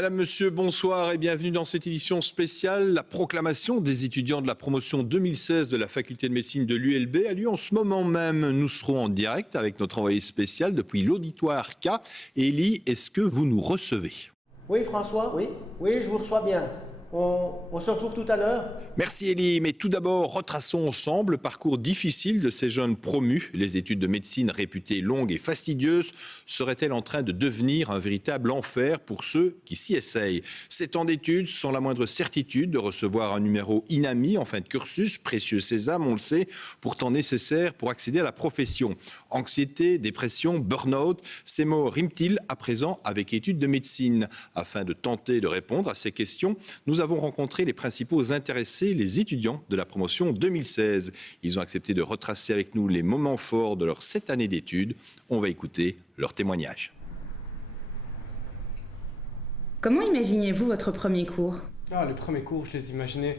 Madame, Monsieur, bonsoir et bienvenue dans cette édition spéciale. La proclamation des étudiants de la promotion 2016 de la faculté de médecine de l'ULB a lieu en ce moment même. Nous serons en direct avec notre envoyé spécial depuis l'auditoire K. Élie, est-ce que vous nous recevez ? Oui, François, oui, je vous reçois bien. On se retrouve tout à l'heure. Merci Élie, mais tout d'abord, retraçons ensemble le parcours difficile de ces jeunes promus. Les études de médecine réputées longues et fastidieuses seraient-elles en train de devenir un véritable enfer pour ceux qui s'y essayent ? 7 ans d'études sans la moindre certitude de recevoir un numéro INAMI en fin de cursus, précieux sésame, on le sait, pourtant nécessaire pour accéder à la profession. Anxiété, dépression, burn-out, ces mots riment-ils à présent avec études de médecine ? Afin de tenter de répondre à ces questions, nous avons rencontré les principaux intéressés, les étudiants de la promotion 2016. Ils ont accepté de retracer avec nous les moments forts de leurs 7 années d'études. On va écouter leurs témoignages. Comment imaginiez-vous votre premier cours ? Les premiers cours, je les imaginais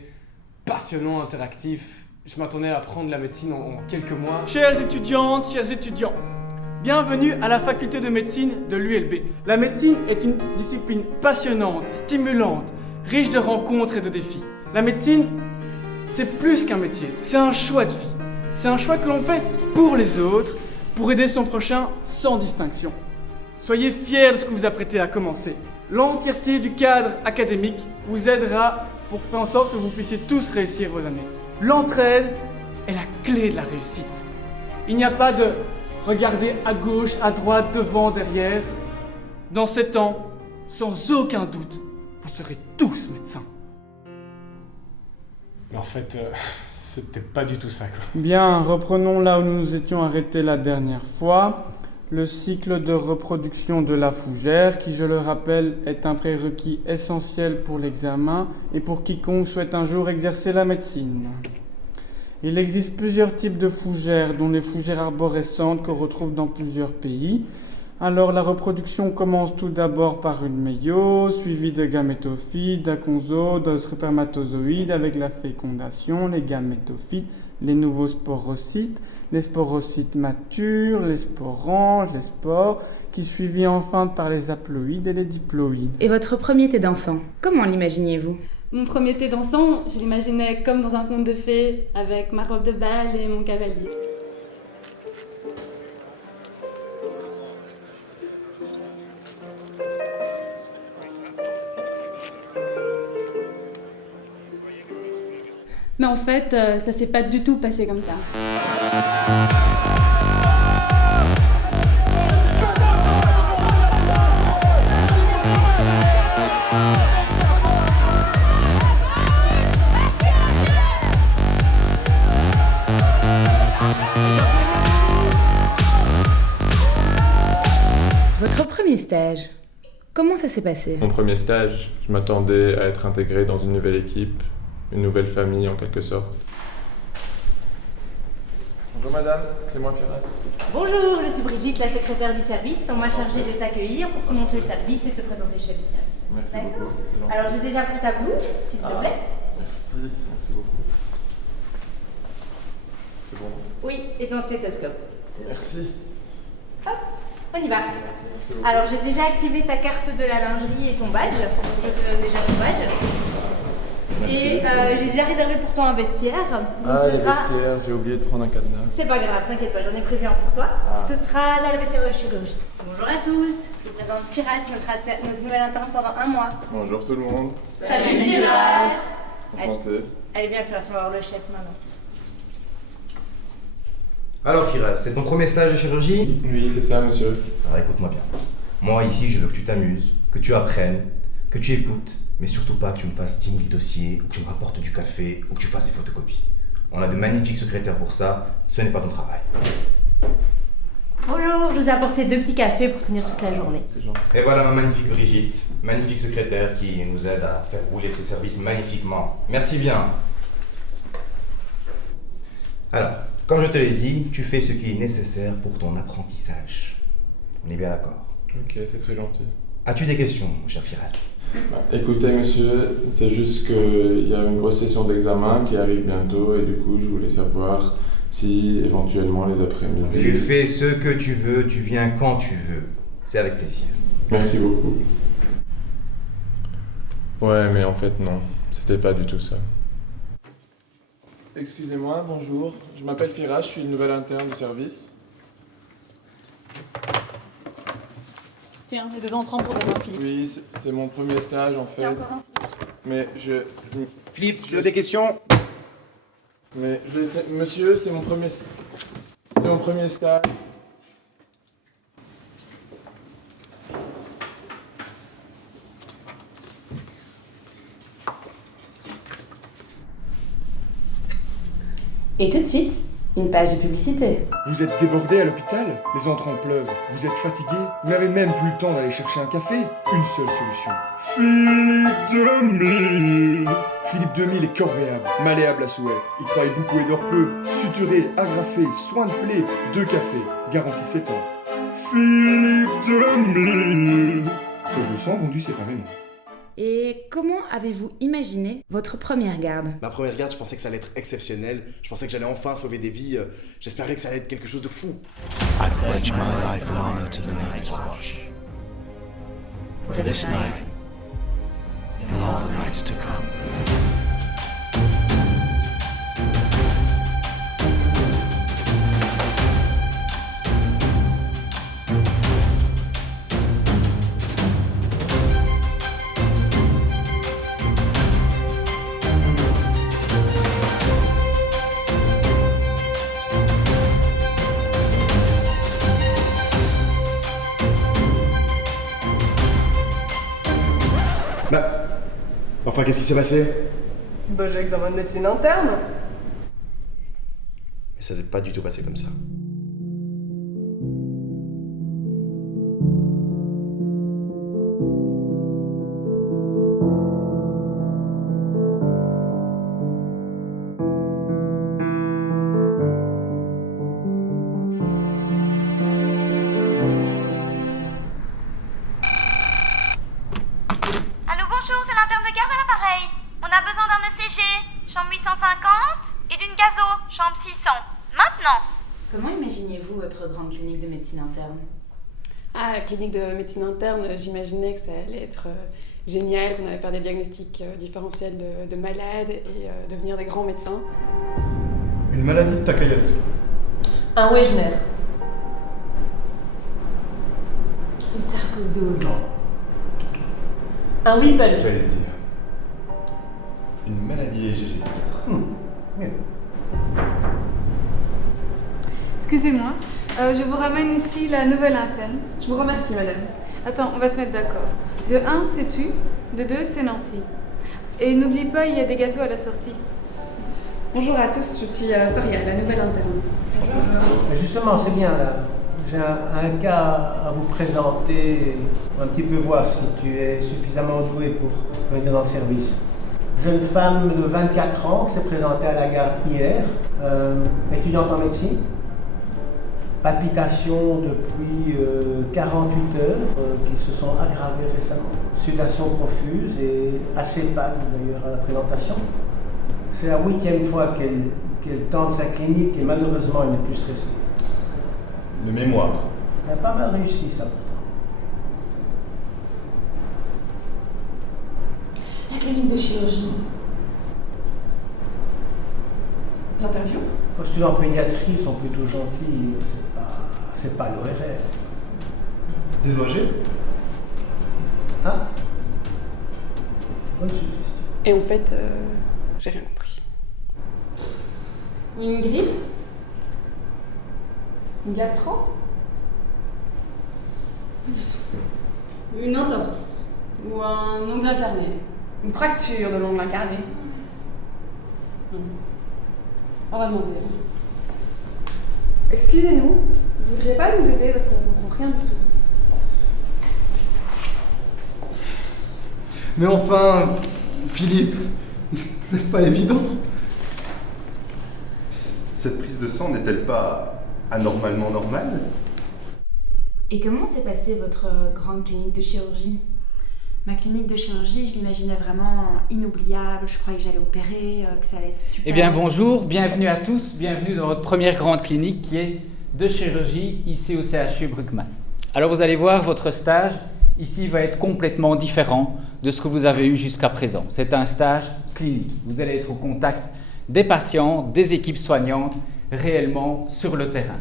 passionnants, interactifs. Je m'attendais à apprendre la médecine en quelques mois. Chères étudiantes, chers étudiants, bienvenue à la faculté de médecine de l'ULB. La médecine est une discipline passionnante, stimulante, riche de rencontres et de défis. La médecine, c'est plus qu'un métier, c'est un choix de vie. C'est un choix que l'on fait pour les autres, pour aider son prochain sans distinction. Soyez fiers de ce que vous apprêtez à commencer. L'entièreté du cadre académique vous aidera pour faire en sorte que vous puissiez tous réussir vos années. L'entraide est la clé de la réussite. Il n'y a pas de regarder à gauche, à droite, devant, derrière. Dans 7 ans, sans aucun doute, vous serez tous médecins. Mais en fait, c'était pas du tout ça, quoi. Bien, reprenons là où nous nous étions arrêtés la dernière fois. Le cycle de reproduction de la fougère, qui, je le rappelle, est un prérequis essentiel pour l'examen et pour quiconque souhaite un jour exercer la médecine. Il existe plusieurs types de fougères, dont les fougères arborescentes qu'on retrouve dans plusieurs pays. Alors, la reproduction commence tout d'abord par une méiose, suivie de gamétophytes, d'aconzoïdes, de spermatozoïdes, avec la fécondation, les gamétophytes, les nouveaux sporocytes, les sporocytes matures, les sporanges, les spores, qui suivis enfin par les haploïdes et les diploïdes. Et votre premier thé dansant, comment l'imaginiez-vous ? Mon premier thé dansant, je l'imaginais comme dans un conte de fées, avec ma robe de bal et mon cavalier. Mais en fait, ça s'est pas du tout passé comme ça. Votre premier stage, comment ça s'est passé ? Mon premier stage, je m'attendais à être intégré dans une nouvelle équipe, une nouvelle famille en quelque sorte. Bonjour madame, c'est moi Firas. Bonjour, je suis Brigitte, la secrétaire du service. On m'a chargé de t'accueillir pour te montrer le service et te présenter le chef du service. Merci D'accord. beaucoup. c'est gentil. Alors j'ai déjà pris ta blouse, s'il te plaît. Merci beaucoup. C'est bon. Oui, et ton stéthoscope. Merci. Hop, on y va. Merci beaucoup. Alors j'ai déjà activé ta carte de la lingerie et ton badge. Je te donne déjà ton badge. Merci. Et j'ai déjà réservé pour toi un vestiaire. Donc Les vestiaires, j'ai oublié de prendre un cadenas. C'est pas grave, t'inquiète pas, j'en ai prévu un pour toi. Ce sera dans le vestiaire de la chirurgie. Bonjour à tous, je vous présente Firas, notre nouvelle interne pendant 1 mois. Bonjour tout le monde. Salut Firas. Enchanté. Allez bien Firas, on va voir le chef maintenant. Alors Firas, c'est ton premier stage de chirurgie ? Oui, c'est ça monsieur. Alors écoute-moi bien. Moi ici, je veux que tu t'amuses, que tu apprennes, que tu écoutes, mais surtout pas que tu me fasses 10 000 dossiers, ou que tu me rapportes du café, ou que tu fasses des photocopies. On a de magnifiques secrétaires pour ça, ce n'est pas ton travail. Bonjour, je vous ai apporté 2 petits cafés pour tenir toute la journée. C'est gentil. Et voilà ma magnifique Brigitte, magnifique secrétaire qui nous aide à faire rouler ce service magnifiquement. Merci bien. Alors, comme je te l'ai dit, tu fais ce qui est nécessaire pour ton apprentissage. On est bien d'accord. Ok, c'est très gentil. As-tu des questions, mon cher Firas ? Écoutez monsieur, c'est juste qu'il y a une grosse session d'examen qui arrive bientôt et du coup je voulais savoir si éventuellement les après-midi... Tu fais ce que tu veux, tu viens quand tu veux. C'est avec plaisir. Merci beaucoup. Ouais, mais en fait, non. C'était pas du tout ça. Excusez-moi, bonjour. Je m'appelle Firas, je suis le nouvel interne du service. Tiens, les 2 entrants pour demain, Philippe. Oui, c'est mon premier stage en fait. Mais Philippe, tu as des questions? Mais monsieur, c'est mon premier stage. Et tout de suite, une page de publicité. Vous êtes débordé à l'hôpital? Les entrants pleuvent. Vous êtes fatigué? Vous n'avez même plus le temps d'aller chercher un café? Une seule solution. Philippe 2000. Philippe 2000 est corvéable, malléable à souhait. Il travaille beaucoup et dort peu. Suturé, agrafé, soin de plaie, 2 cafés. Garantie 7 ans. Philippe 2000. Quand je le sens vendu séparément. Et comment avez-vous imaginé votre première garde? Ma première garde, je pensais que ça allait être exceptionnel. Je pensais que j'allais enfin sauver des vies. J'espérais que ça allait être quelque chose de fou. I pledge my life and honor to the Night's Watch. For this night and all the nights to come. Enfin, qu'est-ce qui s'est passé? Bah, j'ai examen de médecine interne. Mais ça s'est pas du tout passé comme ça. Allô, bonjour, c'est l'interne de garde à l'appareil. On a besoin d'un ECG, chambre 850, et d'une gazo, chambre 600. Maintenant. Comment imaginiez-vous votre grande clinique de médecine interne? Ah, la clinique de médecine interne, j'imaginais que ça allait être génial, qu'on allait faire des diagnostics différentiels de malades et devenir des grands médecins. Une maladie de Takayasu. Un Wegener. Une sarcoïdose. Un Whipple. J'allais le dire. Une maladie EGG4. Excusez-moi, je vous ramène ici la nouvelle interne. Je vous remercie, madame. Attends, on va se mettre d'accord. De 1, c'est tu. De 2, c'est Nancy. Et n'oublie pas, il y a des gâteaux à la sortie. Bonjour à tous, je suis Soria, la nouvelle interne. Mais justement, c'est bien là. J'ai un cas à vous présenter, un petit peu voir si tu es suffisamment doué pour venir dans le service. Jeune femme de 24 ans qui s'est présentée à la garde hier, étudiante en médecine. Palpitations depuis 48 heures qui se sont aggravées récemment. Sudation profuse et assez pâle d'ailleurs à la présentation. C'est la 8e fois qu'elle tente sa clinique et malheureusement elle n'est plus stressée. Le mémoire. Elle a pas mal réussi ça pourtant. La clinique de chirurgie. L'interview? Postulants en pédiatrie sont plutôt gentils, c'est pas l'ORL. Les OG? Ah? Bonne suggestion. Et en fait, j'ai rien compris. Une grippe? Une gastro? Une entorse? Ou un ongle incarné? Une fracture de l'ongle incarné. On va demander. Excusez-nous, vous voudriez pas nous aider parce qu'on ne comprend rien du tout. Mais enfin, Philippe, n'est-ce pas évident? Cette prise de sang n'est-elle pas anormalement normale? Et comment s'est passée votre grande clinique de chirurgie? Ma clinique de chirurgie, je l'imaginais vraiment inoubliable. Je croyais que j'allais opérer, que ça allait être super. Eh bien bonjour, bienvenue à tous, bienvenue dans votre première grande clinique qui est de chirurgie ici au CHU Bruckmann. Alors vous allez voir, votre stage, ici va être complètement différent de ce que vous avez eu jusqu'à présent. C'est un stage clinique. Vous allez être au contact des patients, des équipes soignantes, réellement sur le terrain.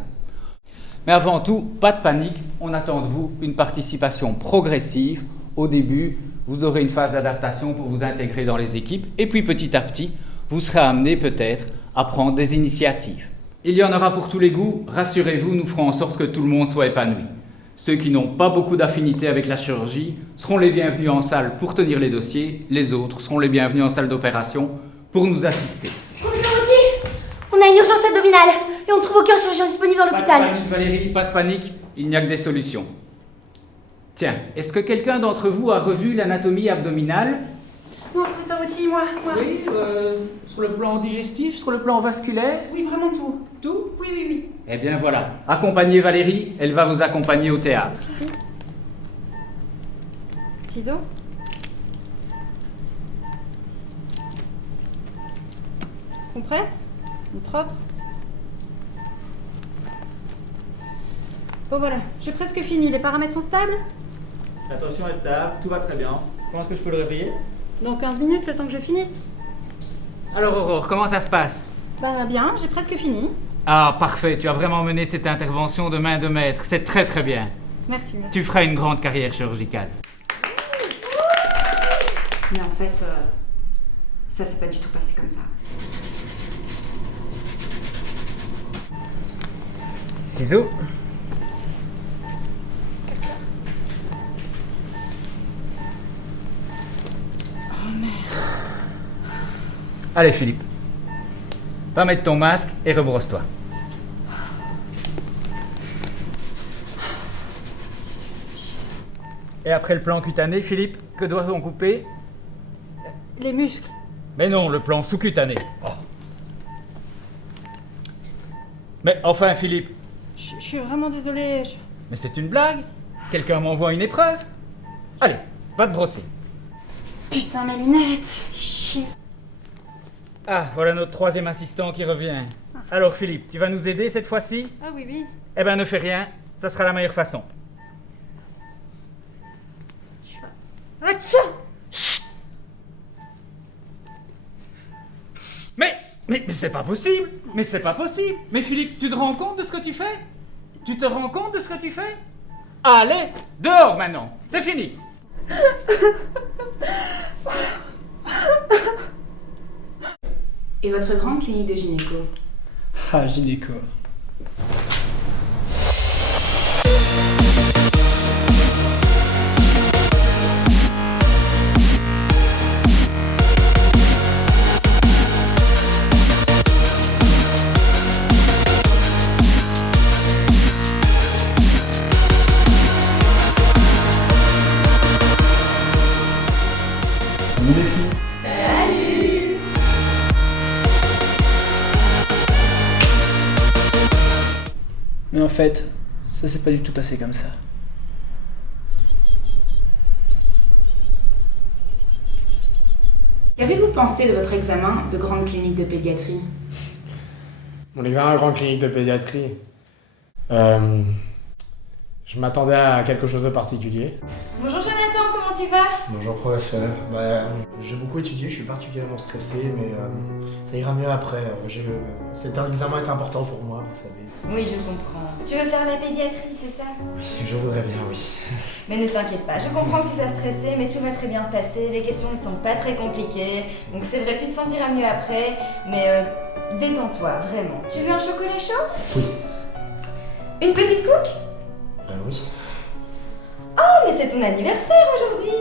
Mais avant tout, pas de panique, on attend de vous une participation progressive. Au début, vous aurez une phase d'adaptation pour vous intégrer dans les équipes et puis petit à petit, vous serez amené peut-être à prendre des initiatives. Il y en aura pour tous les goûts, rassurez-vous, nous ferons en sorte que tout le monde soit épanoui. Ceux qui n'ont pas beaucoup d'affinité avec la chirurgie seront les bienvenus en salle pour tenir les dossiers, les autres seront les bienvenus en salle d'opération pour nous assister. Professeur Routy, on a une urgence abdominale et on ne trouve aucun chirurgien disponible dans l'hôpital. Pas de panique Valérie, pas de panique, il n'y a que des solutions. Tiens, est-ce que quelqu'un d'entre vous a revu l'anatomie abdominale? Moi, professeur Routy, moi. Oui, sur le plan digestif, sur le plan vasculaire? Oui, vraiment tout. Tout? Oui. Eh bien voilà, accompagnez Valérie, elle va vous accompagner au théâtre. Ciseaux. Compresse. Propre. Bon voilà, j'ai presque fini. Les paramètres sont stables? La tension est stable, tout va très bien. Comment est-ce que je peux le réveiller? Dans 15 minutes, le temps que je finisse. Alors Aurore, comment ça se passe? Bah bien, j'ai presque fini. Ah parfait, tu as vraiment mené cette intervention de main de maître, c'est très très bien. Merci. Tu feras une grande carrière chirurgicale. Mais en fait, ça s'est pas du tout passé comme ça. Ciseaux. Oh merde. Allez Philippe, va mettre ton masque et rebrosse-toi. Et après le plan cutané, Philippe, que doit-on couper? Les muscles. Mais non, le plan sous-cutané. Oh. Mais enfin Philippe. Je suis vraiment désolée. Mais c'est une blague? Quelqu'un m'envoie une épreuve? Allez, va te brosser. Putain, mes lunettes. Chier. Ah, voilà notre troisième assistant qui revient. Alors Philippe, tu vas nous aider cette fois-ci? Ah oui. Eh ben ne fais rien, ça sera la meilleure façon. Atcha! Mais c'est pas possible! Mais c'est pas possible! Mais Philippe, tu te rends compte de ce que tu fais? Tu te rends compte de ce que tu fais? Allez, dehors maintenant! C'est fini! Et votre grande clinique de gynéco? Ah, gynéco. Salut les filles. Salut! Mais en fait, ça s'est pas du tout passé comme ça. Qu'avez-vous pensé de votre examen de grande clinique de pédiatrie? Mon examen de grande clinique de pédiatrie, je m'attendais à quelque chose de particulier. Bonjour Jonathan, comment tu vas? Bonjour professeur. J'ai beaucoup étudié, je suis particulièrement stressé, mais ça ira mieux après. Cet examen est important pour moi, vous savez. Oui, je comprends. Tu veux faire la pédiatrie, c'est ça? Oui, je voudrais bien, oui. Mais ne t'inquiète pas, je comprends que tu sois stressé, mais tout va très bien se passer. Les questions ne sont pas très compliquées. Donc c'est vrai, tu te sentiras mieux après, mais détends-toi, vraiment. Tu veux un chocolat chaud? Oui. Une petite couque? Oui. Oh, mais c'est ton anniversaire aujourd'hui!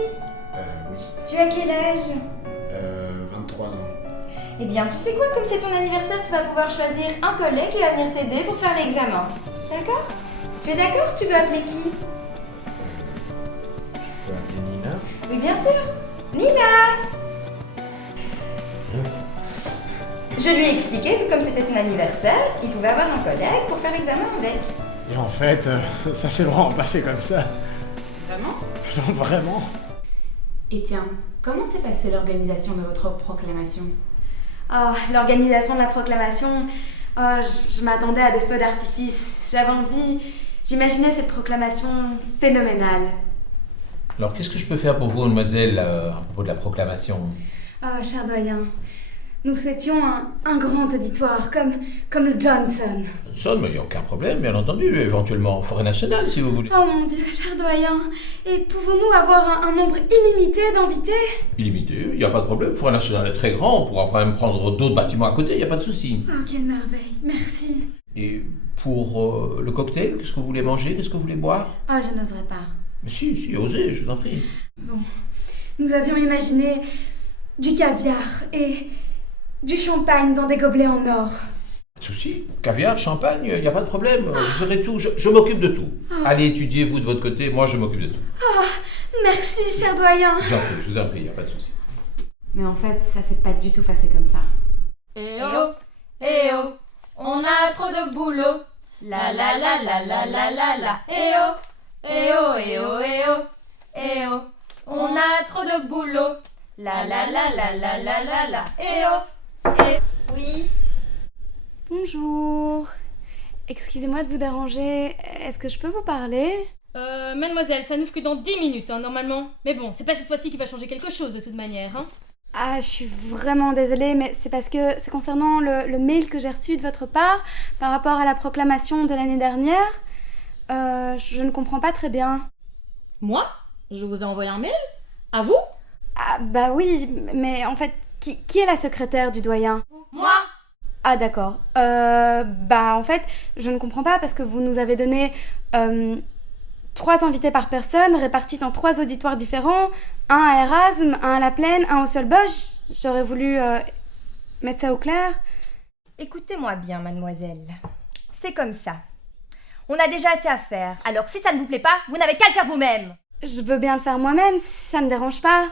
Oui. Tu as quel âge? 23 ans. Eh bien, tu sais quoi, comme c'est ton anniversaire, tu vas pouvoir choisir un collègue qui va venir t'aider pour faire l'examen. D'accord? Tu es d'accord? Tu veux appeler qui? Je peux appeler Nina? Oui, bien sûr! Nina! Je lui ai expliqué que comme c'était son anniversaire, il pouvait avoir un collègue pour faire l'examen avec. Et en fait, ça s'est vraiment passé comme ça. Vraiment? Non, vraiment. Et tiens, comment s'est passée l'organisation de votre proclamation? Oh, l'organisation de la proclamation, je m'attendais à des feux d'artifice. J'avais envie, j'imaginais cette proclamation phénoménale. Alors, qu'est-ce que je peux faire pour vous, mademoiselle, à propos de la proclamation? Oh, cher doyen, nous souhaitions un grand auditoire, comme le Johnson. Ça, mais il n'y a aucun problème, bien entendu. Éventuellement, forêt nationale, si vous voulez. Oh mon Dieu, cher doyen, et pouvons-nous avoir un nombre illimité d'invités? Illimité, il n'y a pas de problème. Forêt nationale est très grand, on pourra quand même prendre d'autres bâtiments à côté, il n'y a pas de souci. Oh, quelle merveille, merci. Et pour le cocktail, qu'est-ce que vous voulez manger? Qu'est-ce que vous voulez boire? Oh, je n'oserais pas. Mais si, osez, je vous en prie. Bon, nous avions imaginé du caviar et du champagne dans des gobelets en or. Pas de souci. Caviar, champagne, il n'y a pas de problème. Vous aurez tout. Je m'occupe de tout. Oh. Allez étudier, vous, de votre côté. Moi, je m'occupe de tout. Oh, merci, cher doyen. Je vous en prie, il n'y a pas de souci. Mais en fait, ça s'est pas du tout passé comme ça. Eh oh, on a trop de boulot. La la la la la la la la. Eh oh, eh oh, eh oh, eh oh, eh oh, on a trop de boulot. La la la la la la la la. Eh oh, eh. Oui. Bonjour. Excusez-moi de vous déranger. Est-ce que je peux vous parler? Mademoiselle, ça n'ouvre que dans 10 minutes, normalement. Mais bon, c'est pas cette fois-ci qui va changer quelque chose de toute manière, hein. Ah, je suis vraiment désolée, mais c'est parce que c'est concernant le mail que j'ai reçu de votre part par rapport à la proclamation de l'année dernière. Je ne comprends pas très bien. Moi? Je vous ai envoyé un mail? À vous? Ah, bah oui, mais en fait, qui est la secrétaire du doyen? Moi? Ah, d'accord. Bah en fait, je ne comprends pas parce que vous nous avez donné 3 invités par personne, répartis dans 3 auditoires différents, un à Erasme, un à La Plaine, un au Solbosch. J'aurais voulu mettre ça au clair. Écoutez-moi bien, mademoiselle. C'est comme ça. On a déjà assez à faire, alors si ça ne vous plaît pas, vous n'avez qu'à le faire vous-même. Je veux bien le faire moi-même, ça me dérange pas.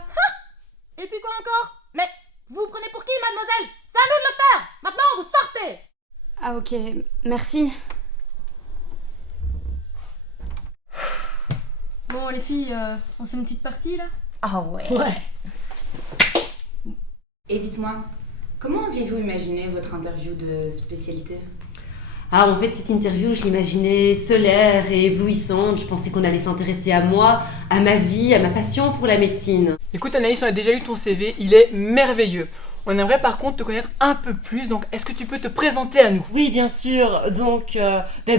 Et puis quoi encore? Mais vous prenez pour qui, mademoiselle? C'est à nous de le faire. Maintenant, vous sortez. Ah ok, merci. Bon, les filles, on se fait une petite partie, là? Ah ouais. Ouais. Et dites-moi, comment aviez-vous imaginé votre interview de spécialité? Ah, en fait, cette interview, je l'imaginais solaire et éblouissante. Je pensais qu'on allait s'intéresser à moi, à ma vie, à ma passion pour la médecine. Écoute Anaïs, on a déjà lu ton CV, il est merveilleux. On aimerait par contre te connaître un peu plus, donc est-ce que tu peux te présenter à nous? Oui, bien sûr. Donc,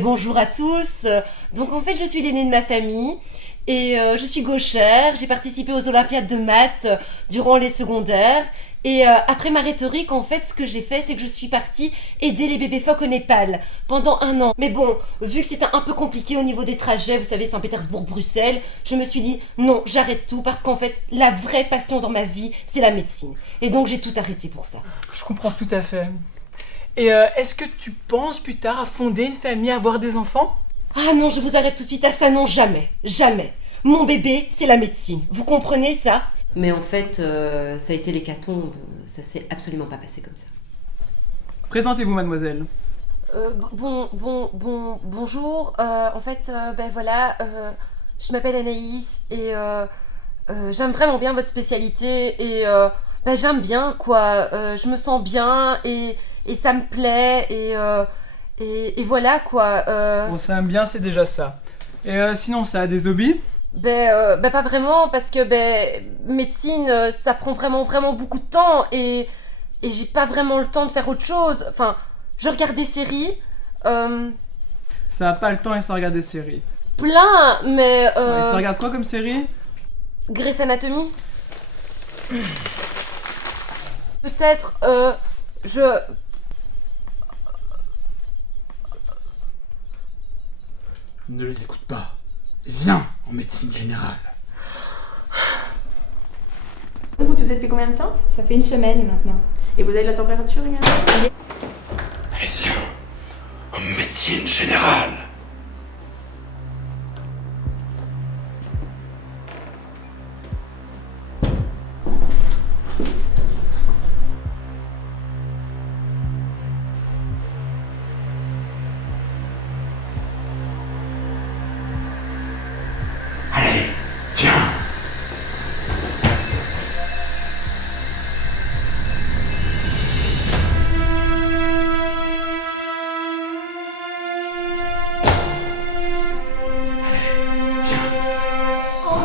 bonjour à tous. Donc, en fait, je suis l'aînée de ma famille. Et je suis gauchère, j'ai participé aux Olympiades de maths durant les secondaires. Et après ma rhétorique, en fait, ce que j'ai fait, c'est que je suis partie aider les bébés phoques au Népal pendant 1 an. Mais bon, vu que c'était un peu compliqué au niveau des trajets, vous savez, Saint-Pétersbourg-Bruxelles, je me suis dit, non, j'arrête tout, parce qu'en fait, la vraie passion dans ma vie, c'est la médecine. Et donc, j'ai tout arrêté pour ça. Je comprends tout à fait. Et est-ce que tu penses plus tard à fonder une famille, à avoir des enfants? Ah non, je vous arrête tout de suite à ça, non, jamais, jamais. Mon bébé, c'est la médecine. Vous comprenez ça? Mais en fait, ça a été l'hécatombe. Ça s'est absolument pas passé comme ça. Présentez-vous, mademoiselle. Bonjour. En fait, voilà, je m'appelle Anaïs et j'aime vraiment bien votre spécialité et j'aime bien, quoi. Je me sens bien et ça me plaît et voilà, quoi. Bon, ça aime bien, c'est déjà ça. Et sinon, ça a des hobbies? Pas vraiment, parce que médecine, ça prend vraiment beaucoup de temps et j'ai pas vraiment le temps de faire autre chose. Enfin, je regarde des séries. Ça a pas le temps et ça regarde des séries. Plein, mais Et ça regarde quoi comme série? Grey's Anatomy. Peut-être, Ne les écoute pas. Viens en médecine générale. Vous tous êtes depuis combien de temps? Ça fait 1 semaine maintenant. Et vous avez la température également? Allez, viens en médecine générale.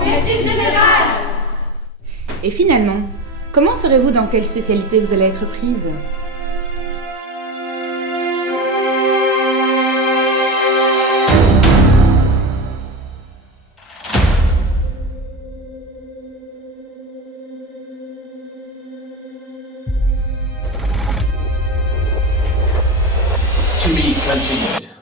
Médecine générale. Et finalement, comment saurez-vous dans quelle spécialité vous allez être prise ? To be continued.